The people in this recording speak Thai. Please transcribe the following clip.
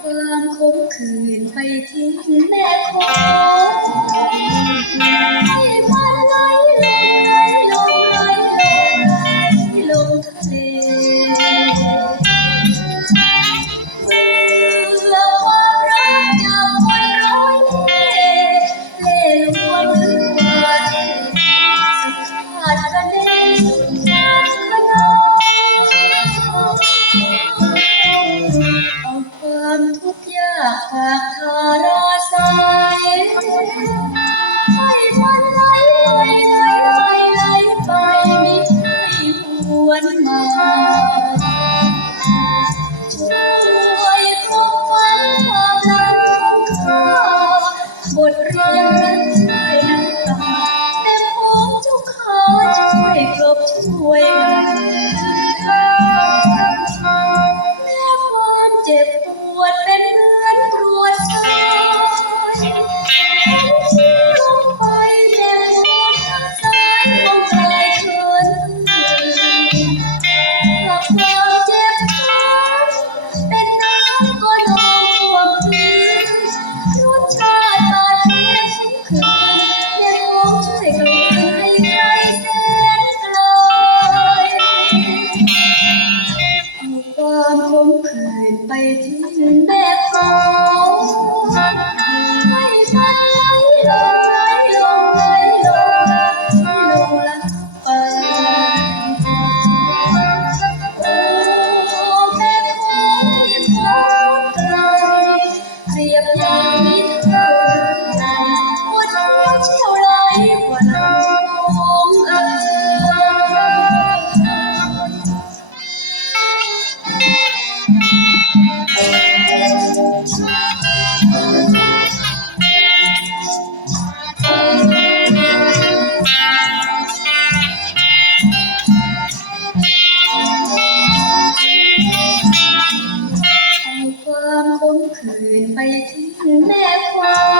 ความขมคืนไปทิ้งแม่คง วนมาช่วยครบครันพวามรัก้าบทเรียนนั้นน้ำตาแต่ผมทุกข์อช่วยกลบช่วย ถึงแม่ฟ้าไม่ทันไหลลงไหลลงไหลลงไหลลงละไปโอ้แม่ฟ้าที่ฟ้าไกลเปรียบอย่างมิตเท่าใจว่าน้เชี่ยวไหลกว่าน้ำเอ่ย Yes, Lord.